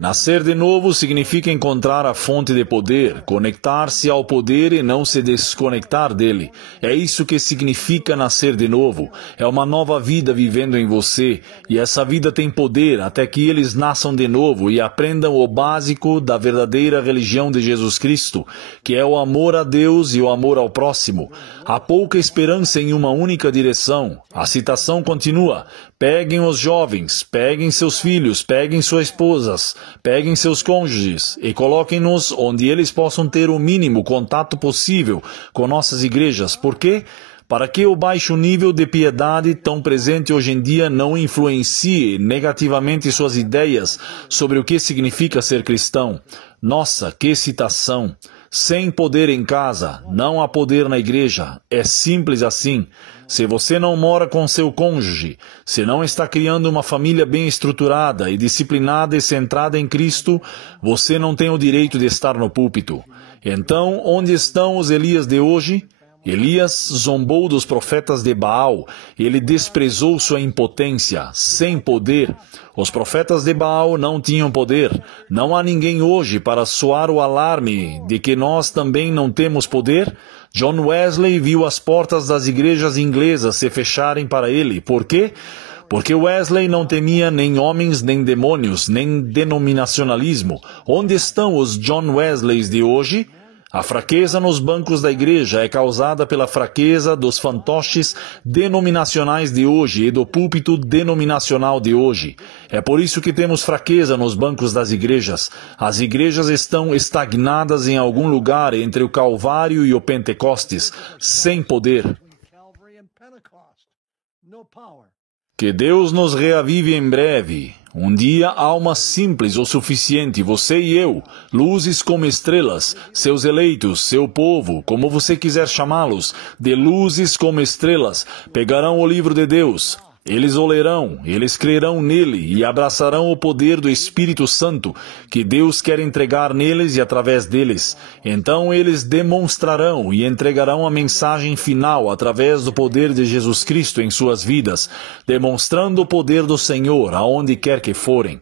Nascer de novo significa encontrar a fonte de poder, conectar-se ao poder e não se desconectar dele. É isso que significa nascer de novo. É uma nova vida vivendo em você, e essa vida tem poder até que eles nasçam de novo e aprendam o básico da verdadeira religião de Jesus Cristo, que é o amor a Deus e o amor ao próximo. Há pouca esperança em uma única direção. A citação continua: peguem os jovens, peguem seus filhos, peguem suas esposas, peguem seus cônjuges e coloquem-nos onde eles possam ter o mínimo contato possível com nossas igrejas. Por quê? Para que o baixo nível de piedade tão presente hoje em dia não influencie negativamente suas ideias sobre o que significa ser cristão. Nossa, que citação! Sem poder em casa, não há poder na igreja. É simples assim. Se você não mora com seu cônjuge, se não está criando uma família bem estruturada e disciplinada e centrada em Cristo, você não tem o direito de estar no púlpito. Então, onde estão os Elias de hoje? Elias zombou dos profetas de Baal. Ele desprezou sua impotência, sem poder. Os profetas de Baal não tinham poder. Não há ninguém hoje para soar o alarme de que nós também não temos poder. John Wesley viu as portas das igrejas inglesas se fecharem para ele. Por quê? Porque Wesley não temia nem homens, nem demônios, nem denominacionalismo. Onde estão os John Wesleys de hoje? A fraqueza nos bancos da igreja é causada pela fraqueza dos fantoches denominacionais de hoje e do púlpito denominacional de hoje. É por isso que temos fraqueza nos bancos das igrejas. As igrejas estão estagnadas em algum lugar entre o Calvário e o Pentecostes, sem poder. Que Deus nos reavive em breve. Um dia, alma simples o suficiente, você e eu, luzes como estrelas, seus eleitos, seu povo, como você quiser chamá-los, de luzes como estrelas, pegarão o livro de Deus. Eles o lerão, eles crerão nele e abraçarão o poder do Espírito Santo que Deus quer entregar neles e através deles. Então eles demonstrarão e entregarão a mensagem final através do poder de Jesus Cristo em suas vidas, demonstrando o poder do Senhor aonde quer que forem.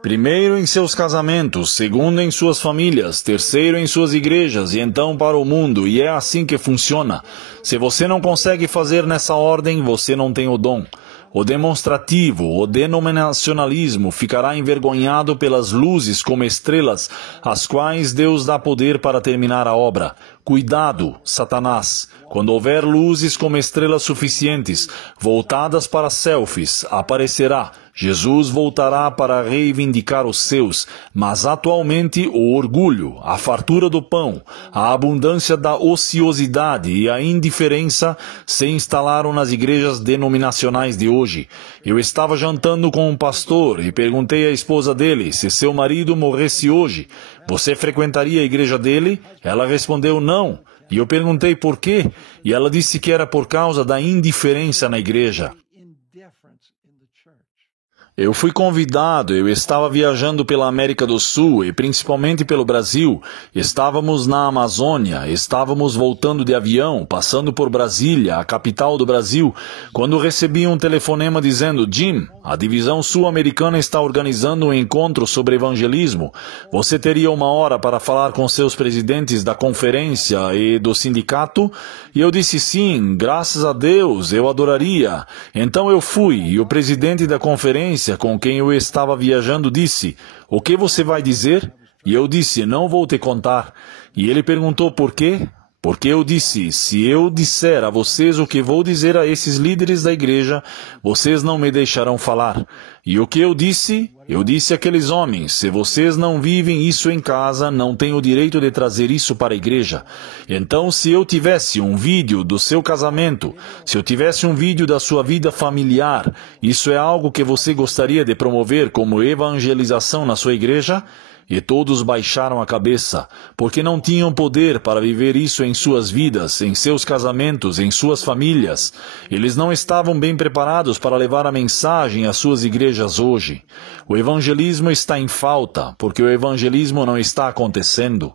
Primeiro em seus casamentos, segundo em suas famílias, terceiro em suas igrejas e então para o mundo, e é assim que funciona. Se você não consegue fazer nessa ordem, você não tem o dom. O demonstrativo, o denominacionalismo ficará envergonhado pelas luzes como estrelas, às quais Deus dá poder para terminar a obra. Cuidado, Satanás! Quando houver luzes como estrelas suficientes, voltadas para selfies, aparecerá. Jesus voltará para reivindicar os seus, mas atualmente o orgulho, a fartura do pão, a abundância da ociosidade e a indiferença se instalaram nas igrejas denominacionais de hoje. Eu estava jantando com um pastor e perguntei à esposa dele se seu marido morresse hoje. Você frequentaria a igreja dele? Ela respondeu não. E eu perguntei por quê? E ela disse que era por causa da indiferença na igreja. Eu fui convidado, eu estava viajando pela América do Sul e principalmente pelo Brasil. Estávamos na Amazônia, estávamos voltando de avião, passando por Brasília, a capital do Brasil, quando recebi um telefonema dizendo: Jim, a divisão sul-americana está organizando um encontro sobre evangelismo. Você teria 1 hora para falar com seus presidentes da conferência e do sindicato? E eu disse sim, graças a Deus, eu adoraria. Então eu fui e o presidente da conferência com quem eu estava viajando disse: o que você vai dizer? E eu disse: não vou te contar. E ele perguntou por quê? Porque eu disse: se eu disser a vocês o que vou dizer a esses líderes da igreja, vocês não me deixarão falar. E o que eu disse? Eu disse àqueles homens: se vocês não vivem isso em casa, não têm o direito de trazer isso para a igreja. Então, se eu tivesse um vídeo do seu casamento, se eu tivesse um vídeo da sua vida familiar, isso é algo que você gostaria de promover como evangelização na sua igreja? E todos baixaram a cabeça, porque não tinham poder para viver isso em suas vidas, em seus casamentos, em suas famílias. Eles não estavam bem preparados para levar a mensagem às suas igrejas hoje. O evangelismo está em falta, porque o evangelismo não está acontecendo.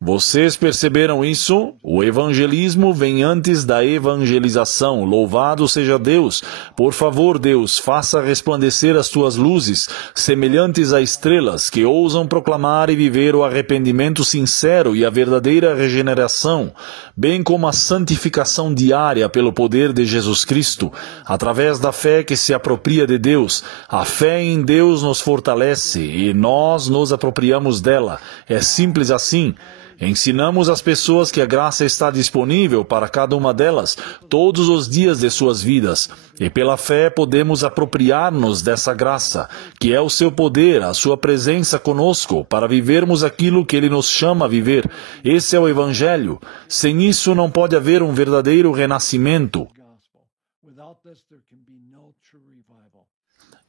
Vocês perceberam isso? O evangelismo vem antes da evangelização. Louvado seja Deus! Por favor, Deus, faça resplandecer as tuas luzes, semelhantes a estrelas, que ousam proclamar e viver o arrependimento sincero e a verdadeira regeneração, bem como a santificação diária pelo poder de Jesus Cristo, através da fé que se apropria de Deus. A fé em Deus nos fortalece e nós nos apropriamos dela. É simples assim. Ensinamos às pessoas que a graça está disponível para cada uma delas, todos os dias de suas vidas. E pela fé podemos apropriar-nos dessa graça, que é o seu poder, a sua presença conosco, para vivermos aquilo que Ele nos chama a viver. Esse é o Evangelho. Sem isso não pode haver um verdadeiro renascimento.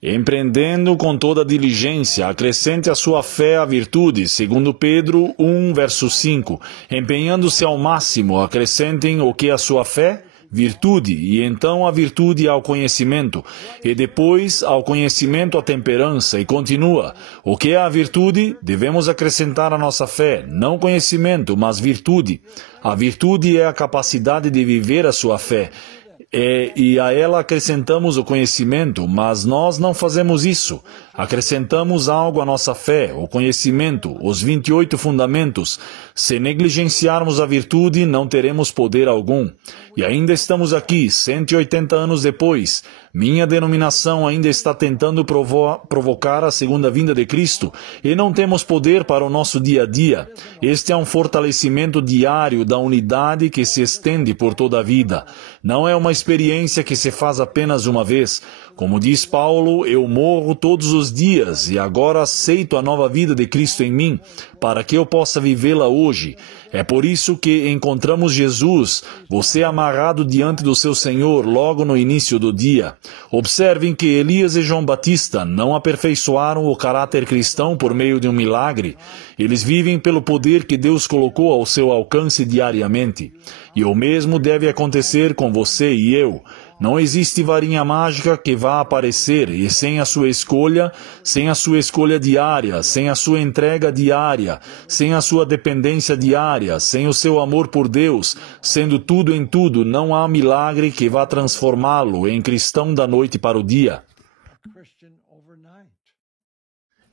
Empreendendo com toda diligência, acrescente a sua fé à virtude, segundo Pedro 1, verso 5. Empenhando-se ao máximo, acrescentem o que a sua fé? Virtude, e então a virtude ao conhecimento, e depois ao conhecimento a temperança, e continua. O que é a virtude? Devemos acrescentar a nossa fé, não conhecimento, mas virtude. A virtude é a capacidade de viver a sua fé. E a ela acrescentamos o conhecimento, mas nós não fazemos isso. Acrescentamos algo à nossa fé, o conhecimento, os 28 fundamentos. Se negligenciarmos a virtude, não teremos poder algum. E ainda estamos aqui, 180 anos depois. Minha denominação ainda está tentando provocar a segunda vinda de Cristo e não temos poder para o nosso dia a dia. Este é um fortalecimento diário da unidade que se estende por toda a vida. Não é uma experiência que se faz apenas uma vez. Como diz Paulo, eu morro todos os dias e agora aceito a nova vida de Cristo em mim, para que eu possa vivê-la hoje. É por isso que encontramos Jesus, você amarrado diante do seu Senhor logo no início do dia. Observem que Elias e João Batista não aperfeiçoaram o caráter cristão por meio de um milagre. Eles vivem pelo poder que Deus colocou ao seu alcance diariamente. E o mesmo deve acontecer com você e eu. Não existe varinha mágica que vá aparecer e sem a sua escolha diária, sem a sua entrega diária, sem a sua dependência diária, sem o seu amor por Deus, sendo tudo em tudo, não há milagre que vá transformá-lo em cristão da noite para o dia.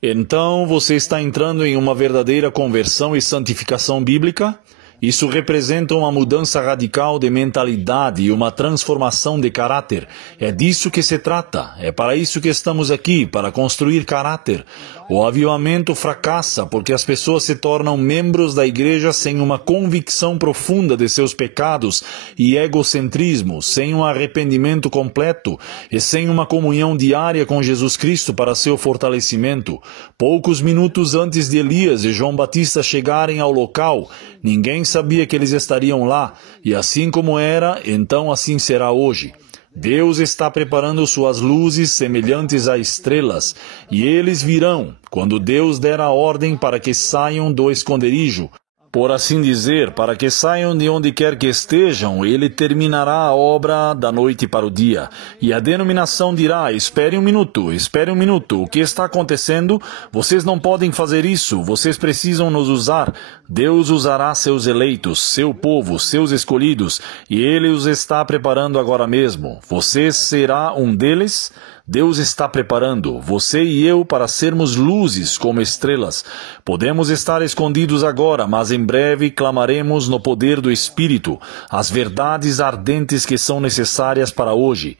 Então, você está entrando em uma verdadeira conversão e santificação bíblica? Isso representa uma mudança radical de mentalidade e uma transformação de caráter. É disso que se trata. É para isso que estamos aqui, para construir caráter. O avivamento fracassa porque as pessoas se tornam membros da igreja sem uma convicção profunda de seus pecados e egocentrismo, sem um arrependimento completo e sem uma comunhão diária com Jesus Cristo para seu fortalecimento. Poucos minutos antes de Elias e João Batista chegarem ao local, ninguém sabia que eles estariam lá, e assim como era, então assim será hoje. Deus está preparando suas luzes semelhantes a estrelas, e eles virão, quando Deus der a ordem para que saiam do esconderijo. Por assim dizer, para que saiam de onde quer que estejam, ele terminará a obra da noite para o dia. E a denominação dirá, espere um minuto, o que está acontecendo? Vocês não podem fazer isso, vocês precisam nos usar. Deus usará seus eleitos, seu povo, seus escolhidos, e ele os está preparando agora mesmo. Você será um deles? Deus está preparando você e eu para sermos luzes como estrelas. Podemos estar escondidos agora, mas em breve clamaremos no poder do Espírito as verdades ardentes que são necessárias para hoje.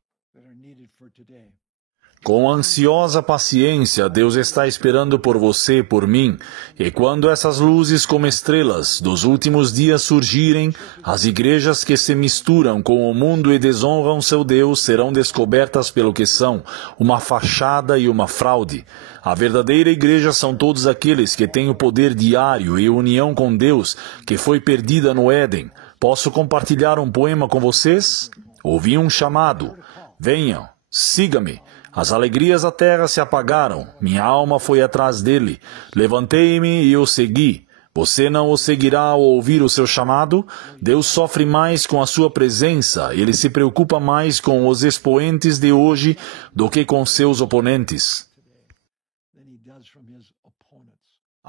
Com ansiosa paciência, Deus está esperando por você e por mim. E quando essas luzes como estrelas dos últimos dias surgirem, as igrejas que se misturam com o mundo e desonram seu Deus serão descobertas pelo que são, uma fachada e uma fraude. A verdadeira igreja são todos aqueles que têm o poder diário e união com Deus, que foi perdida no Éden. Posso compartilhar um poema com vocês? Ouvi um chamado. Venham, siga-me. As alegrias da terra se apagaram, minha alma foi atrás dele. Levantei-me e o segui. Você não o seguirá ao ouvir o seu chamado? Deus sofre mais com a sua presença, ele se preocupa mais com os expoentes de hoje do que com seus oponentes.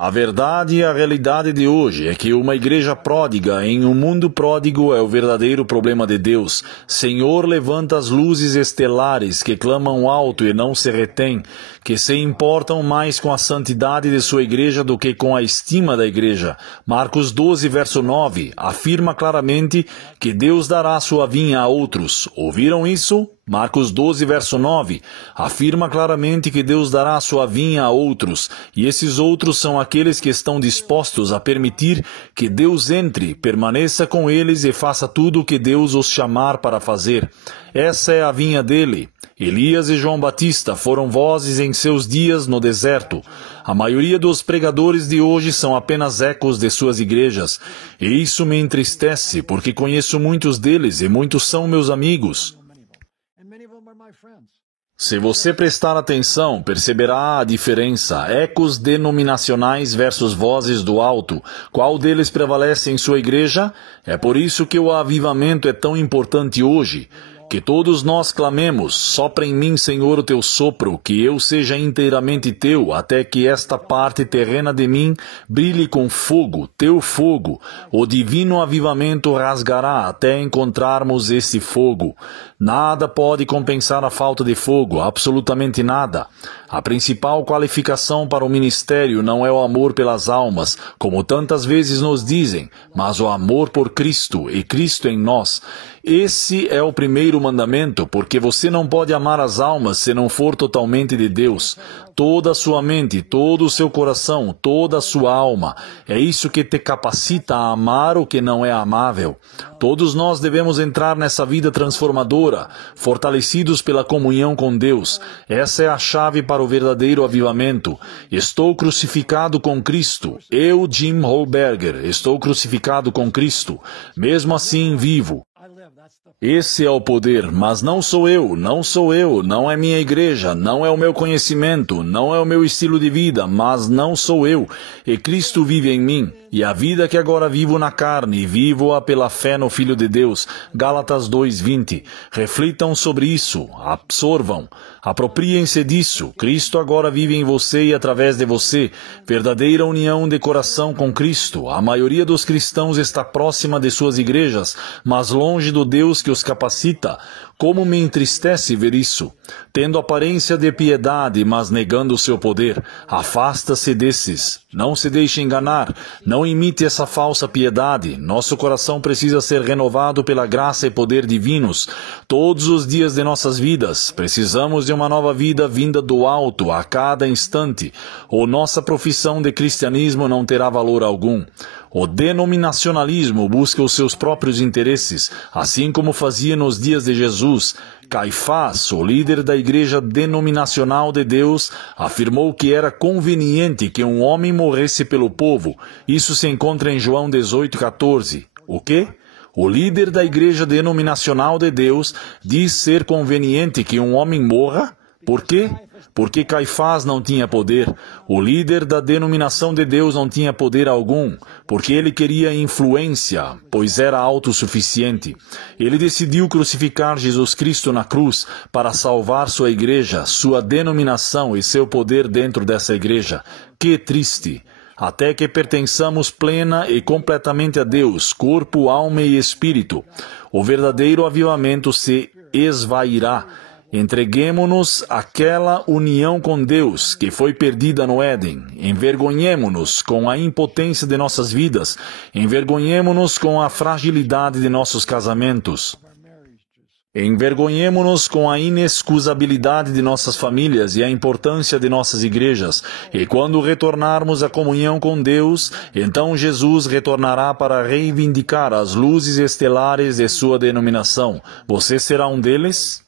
A verdade e a realidade de hoje é que uma igreja pródiga em um mundo pródigo é o verdadeiro problema de Deus. Senhor, levanta as luzes estelares que clamam alto e não se retêm, que se importam mais com a santidade de sua igreja do que com a estima da igreja. Marcos 12, verso 9, afirma claramente que Deus dará sua vinha a outros. Ouviram isso? Marcos 12, verso 9, afirma claramente que Deus dará sua vinha a outros, e esses outros são aqueles que estão dispostos a permitir que Deus entre, permaneça com eles e faça tudo o que Deus os chamar para fazer. Essa é a vinha dele. Elias e João Batista foram vozes em seus dias no deserto. A maioria dos pregadores de hoje são apenas ecos de suas igrejas, e isso me entristece, porque conheço muitos deles e muitos são meus amigos. Se você prestar atenção, perceberá a diferença. Ecos denominacionais versus vozes do alto. Qual deles prevalece em sua igreja? É por isso que o avivamento é tão importante hoje. Que todos nós clamemos, sopra em mim, Senhor, o teu sopro, que eu seja inteiramente teu, até que esta parte terrena de mim brilhe com fogo, teu fogo. O divino avivamento rasgará até encontrarmos esse fogo. Nada pode compensar a falta de fogo, absolutamente nada. A principal qualificação para o ministério não é o amor pelas almas, como tantas vezes nos dizem, mas o amor por Cristo e Cristo em nós. Esse é o primeiro mandamento, porque você não pode amar as almas se não for totalmente de Deus. Toda a sua mente, todo o seu coração, toda a sua alma. É isso que te capacita a amar o que não é amável. Todos nós devemos entrar nessa vida transformadora, fortalecidos pela comunhão com Deus. Essa é a chave para o verdadeiro avivamento. Estou crucificado com Cristo. Eu, Jim Holberger, estou crucificado com Cristo. Mesmo assim, vivo. Esse é o poder, mas não sou eu, não é minha igreja, não é o meu conhecimento, não é o meu estilo de vida, mas não sou eu, e Cristo vive em mim, e a vida que agora vivo na carne, vivo-a pela fé no Filho de Deus. Gálatas 2:20. Reflitam sobre isso, absorvam, apropriem-se disso. Cristo agora vive em você e através de você. Verdadeira união de coração com Cristo. A maioria dos cristãos está próxima de suas igrejas, mas longe do Deus que os capacita. Como me entristece ver isso. Tendo aparência de piedade, mas negando o seu poder. Afasta-se desses. Não se deixe enganar. Não imite essa falsa piedade. Nosso coração precisa ser renovado pela graça e poder divinos. Todos os dias de nossas vidas, precisamos de uma nova vida vinda do alto a cada instante. Ou nossa profissão de cristianismo não terá valor algum. O denominacionalismo busca os seus próprios interesses, assim como fazia nos dias de Jesus. Caifás, o líder da Igreja Denominacional de Deus, afirmou que era conveniente que um homem morresse pelo povo. Isso se encontra em João 18:14. O quê? O líder da Igreja Denominacional de Deus diz ser conveniente que um homem morra? Por quê? Porque Caifás não tinha poder. O líder da denominação de Deus não tinha poder algum, porque ele queria influência, pois era autossuficiente. Ele decidiu crucificar Jesus Cristo na cruz para salvar sua igreja, sua denominação e seu poder dentro dessa igreja. Que triste! Até que pertençamos plena e completamente a Deus, corpo, alma e espírito. O verdadeiro avivamento se esvairá. Entreguemo-nos àquela união com Deus que foi perdida no Éden. Envergonhemo-nos com a impotência de nossas vidas. Envergonhemo-nos com a fragilidade de nossos casamentos. Envergonhemo-nos com a inexcusabilidade de nossas famílias e a importância de nossas igrejas. E quando retornarmos à comunhão com Deus, então Jesus retornará para reivindicar as luzes estelares de sua denominação. Você será um deles?